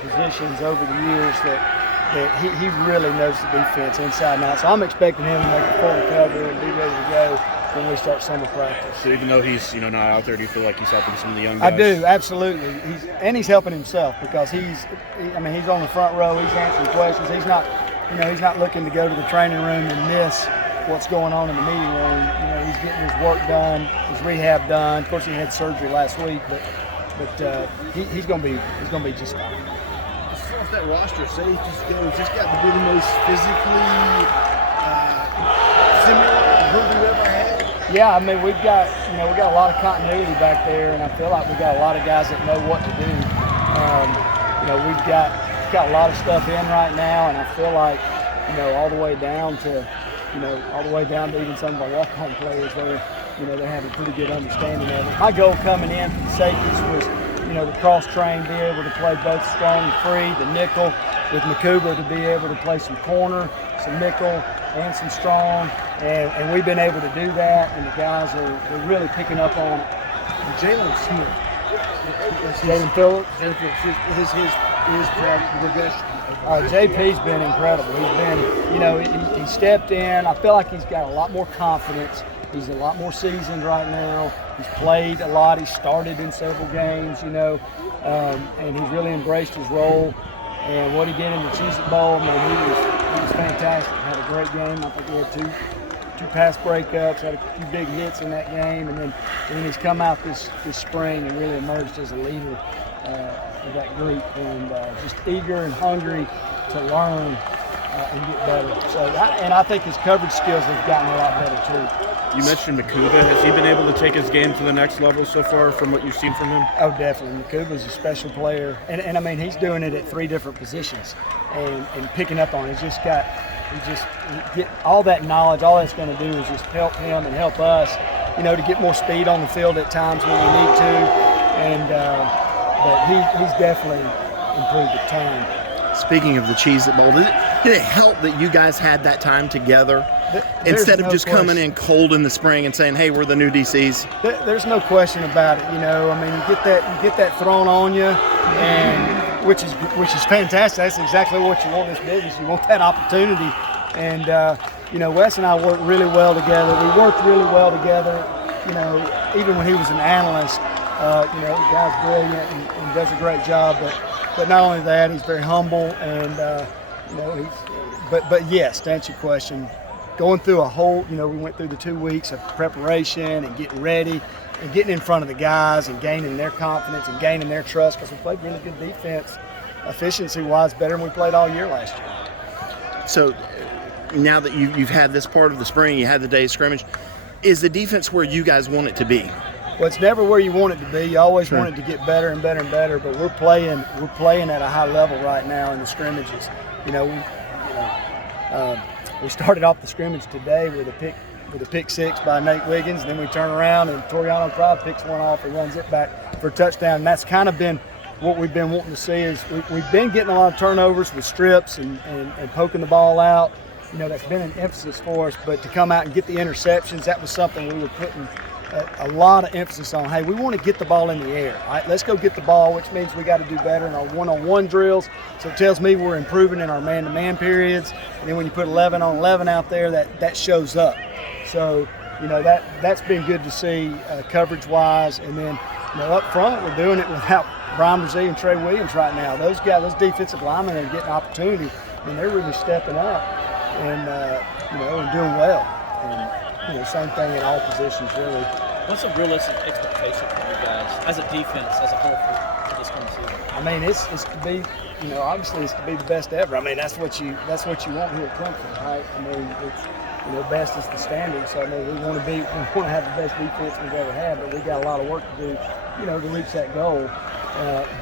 positions over the years that he really knows the defense inside and out. So I'm expecting him to make a full recovery and be ready to go when we start summer practice. So even though he's not out there, do you feel like he's helping some of the young guys? I do, absolutely. He's helping himself because he's on the front row. He's answering questions. He's not looking to go to the training room and miss what's going on in the meeting room. He's getting his work done, his rehab done. Of course, he had surgery last week, but he's going to be just fine. As far as that roster, say he just got to be the most physically similar group we've ever had. Yeah, I mean we've got a lot of continuity back there, and I feel like we've got a lot of guys that know what to do. We've got a lot of stuff in right now, and I feel like all the way down to even some of our walk-on players where they have a pretty good understanding of it. My goal coming in for the safeties was the cross-train, be able to play both strong and free, the nickel with Makuba to be able to play some corner, some nickel, and some strong, and we've been able to do that, and the guys are really picking up on it. Jalen Smith, Jalen Phillips, his progression. JP's been incredible. He's been, he stepped in. I feel like he's got a lot more confidence. He's a lot more seasoned right now. He's played a lot. He started in several games, and he's really embraced his role. And what he did in the Cheez-It Bowl, man, he was fantastic. Had a great game. I think he had two pass breakups, had a few big hits in that game, and then he's come out this spring and really emerged as a leader of that group, and just eager and hungry to learn and get better. So, I think his coverage skills have gotten a lot better too. You mentioned Makuba. Has he been able to take his game to the next level so far from what you've seen from him? Oh, definitely. Makuba's a special player. And I mean, he's doing it at 3 different positions and picking up on it. He get all that knowledge. All that's going to do is just help him and help us, to get more speed on the field at times when we need to. And but he's definitely improved a ton. Speaking of the Cheez-It Bowl, did it help that you guys had that time together instead of just coming in cold in the spring and saying, "Hey, we're the new DCs"? There's no question about it. I mean, you get that thrown on you, and which is fantastic. That's exactly what you want in this business. You want that opportunity, and Wes and I worked really well together. We worked really well together. Even when he was an analyst, the guy's brilliant and does a great job. But not only that, he's very humble, and But yes, to answer your question, going through a whole, we went through the 2 weeks of preparation and getting ready and getting in front of the guys and gaining their confidence and gaining their trust because we played really good defense, efficiency-wise, better than we played all year last year. So now that you've had this part of the spring, you had the day's scrimmage, is the defense where you guys want it to be? Well, it's never where you want it to be. You always want it to get better and better and better, but we're playing at a high level right now in the scrimmages. We started off the scrimmage today with a pick six by Nate Wiggins, and then we turn around and Toriano Pride picks one off and runs it back for a touchdown. And that's kind of been what we've been wanting to see is we've been getting a lot of turnovers with strips and poking the ball out. That's been an emphasis for us, but to come out and get the interceptions, that was something we were putting a lot of emphasis on. Hey, we want to get the ball in the air. All right, let's go get the ball, which means we got to do better in our one-on-one drills. So it tells me we're improving in our man-to-man periods. And then when you put 11 on 11 out there, that shows up. So, that's been good to see coverage-wise. And then, up front, we're doing it without Brian Brzee and Trey Williams right now. Those guys, those defensive linemen are getting opportunity, and they're really stepping up and, and doing well. And, same thing in all positions, really. What's a realistic expectation for you guys as a defense as a whole for this coming season? I mean, it's to be, obviously it's to be the best ever. I mean, that's what you want here at Clemson, right? I mean, it's, best is the standard. So I mean, we want to have the best defense we've ever had, but we got a lot of work to do, to reach that goal.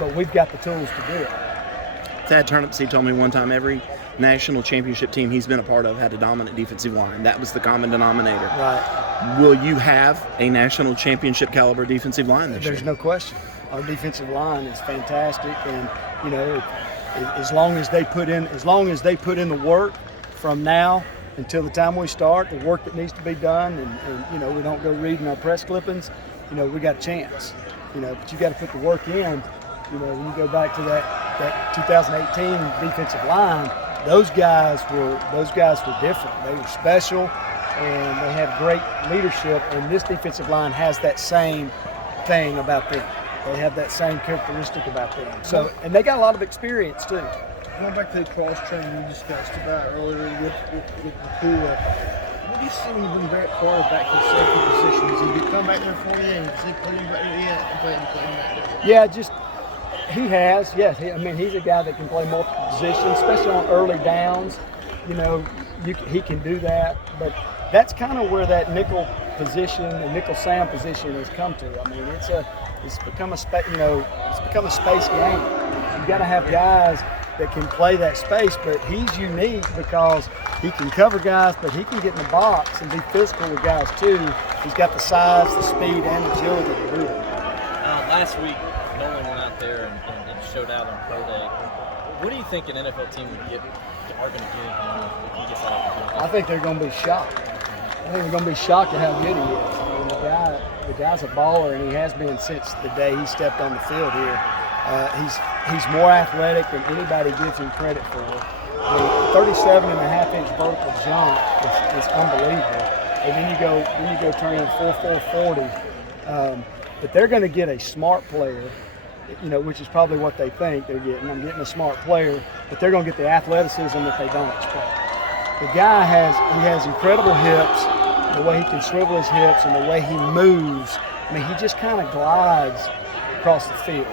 But we've got the tools to do it. Thad Turnipseed told me one time every national championship team he's been a part of had a dominant defensive line. That was the common denominator. Right. Will you have a national championship caliber defensive line this year? There's no question. Our defensive line is fantastic, and as long as they put in the work from now until the time we start, the work that needs to be done, and we don't go reading our press clippings, we got a chance. But you got to put the work in. When you go back to that that 2018 defensive line, those guys were different. They were special, and they had great leadership. And this defensive line has that same thing about them. They have that same characteristic about them. So, and they got a lot of experience too. Going back to the cross training we discussed about earlier with the pool, what do you see when you bring back Carter back to safety position? Does he come back there for you and say put him back there and play him back there? Yeah, just he has. Yes, I mean he's a guy that can play multiple positions, especially on early downs. You know, he can do that. But that's kind of where that nickel position, the nickel Sam position, has come to. I mean, it's become a space game. You got to have guys that can play that space, but he's unique because he can cover guys, but he can get in the box and be physical with guys too. He's got the size, the speed, and agility to do it. Last week, Nolan went out there and showed out on pro day. What do you think an NFL team are going to get if he gets out? I think they're going to be shocked. I think they're going to be shocked at how good he is. I mean, the guy's a baller, and he has been since the day he stepped on the field here. He's more athletic than anybody gives him credit for. I mean, 37.5-inch vertical jump is unbelievable. And then you go turn in 4.40. But they're going to get a smart player, you know, which is probably what they think they're getting. I'm getting a smart player, but they're going to get the athleticism that they don't expect. The guy has incredible hips, the way he can swivel his hips and the way he moves. I mean, he just kind of glides across the field.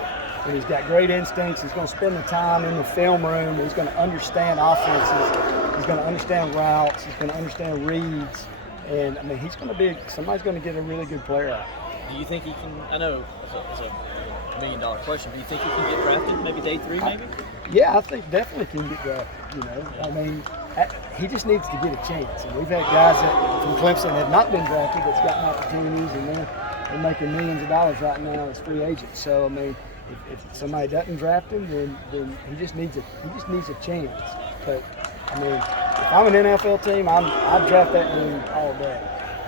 And he's got great instincts. He's going to spend the time in the film room. He's going to understand offenses. He's going to understand routes. He's going to understand reads. And, I mean, somebody's going to get a really good player out. Do you think he can, I know it's a $1 million question, but do you think he can get drafted maybe day 3 maybe? Yeah, I think definitely can get drafted, you know. I mean, he just needs to get a chance. And we've had guys from Clemson that have not been drafted that's gotten opportunities, and they're making millions of dollars right now as free agents. So, I mean, if somebody doesn't draft him, then he just needs a chance. But I mean, if I'm an NFL team, I'd draft that dude all day.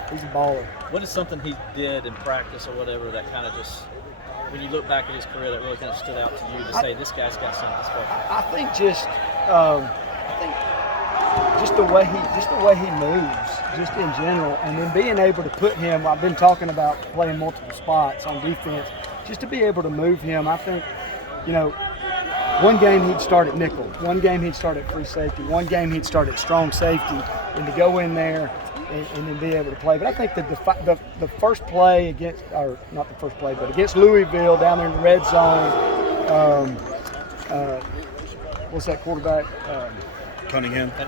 He's a baller. What is something he did in practice or whatever that kind of just, when you look back at his career, that really kind of stood out to you to say this guy's got something special? I think just the way he moves, just in general, and then being able to put him. I've been talking about playing multiple spots on defense. Just to be able to move him, I think, you know, one game he'd start at nickel, one game he'd start at free safety, one game he'd start at strong safety, and to go in there and then be able to play. But I think that the first play against, or not the first play, but against Louisville down there in the red zone, what's that quarterback? Cunningham. Or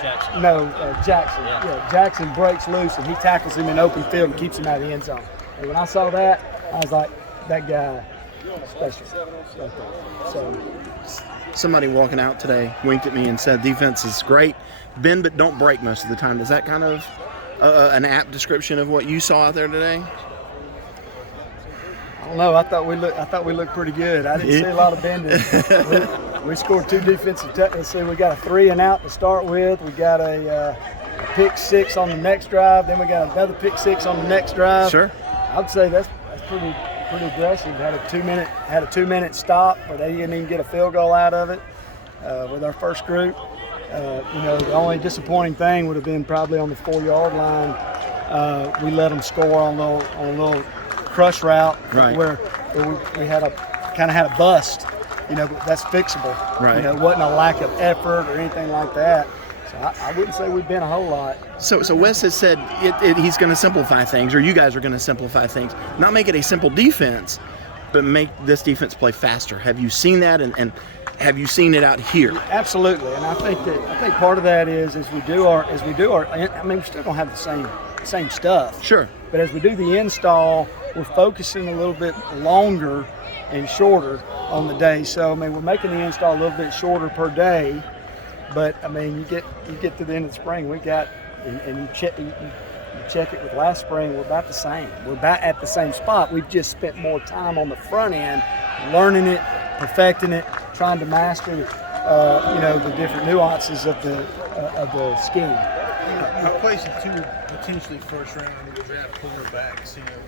Jackson? No, Jackson. Yeah. Yeah, Jackson breaks loose and he tackles him in open field and keeps him out of the end zone. And when I saw that, I was like, that guy is special. So Somebody walking out today winked at me and said defense is great, bend but don't break most of the time. Is that kind of an apt description of what you saw out there today? I don't know. I thought we looked pretty good. I didn't see a lot of bending. We scored 2 defensive touchdowns. Let's see, we got a 3 and out to start with. We got a pick 6 on the next drive. Then we got another pick 6 on the next drive. Sure. I'd say that's pretty aggressive. Had a 2-minute stop, but they didn't even get a field goal out of it with our first group. You know, the only disappointing thing would have been probably on the 4-yard line. We let them score on a little crush route, right, where we had a bust. You know, but that's fixable. Right. You know, it wasn't a lack of effort or anything like that. So I wouldn't say we've been a whole lot. So Wes has said he's going to simplify things, or you guys are going to simplify things. Not make it a simple defense, but make this defense play faster. Have you seen that, and have you seen it out here? Absolutely, and I think part of that is as we do our. I mean, we're still gonna have the same stuff. Sure. But as we do the install, we're focusing a little bit longer and shorter on the day. So I mean, we're making the install a little bit shorter per day. But I mean, you get to the end of the spring, we got, and you check it with last spring, we're about the same. We're about at the same spot. We've just spent more time on the front end, learning it, perfecting it, trying to master, you know, the different nuances of the scheme. You're placing 2 potentially first round in the draft quarterbacks, you know,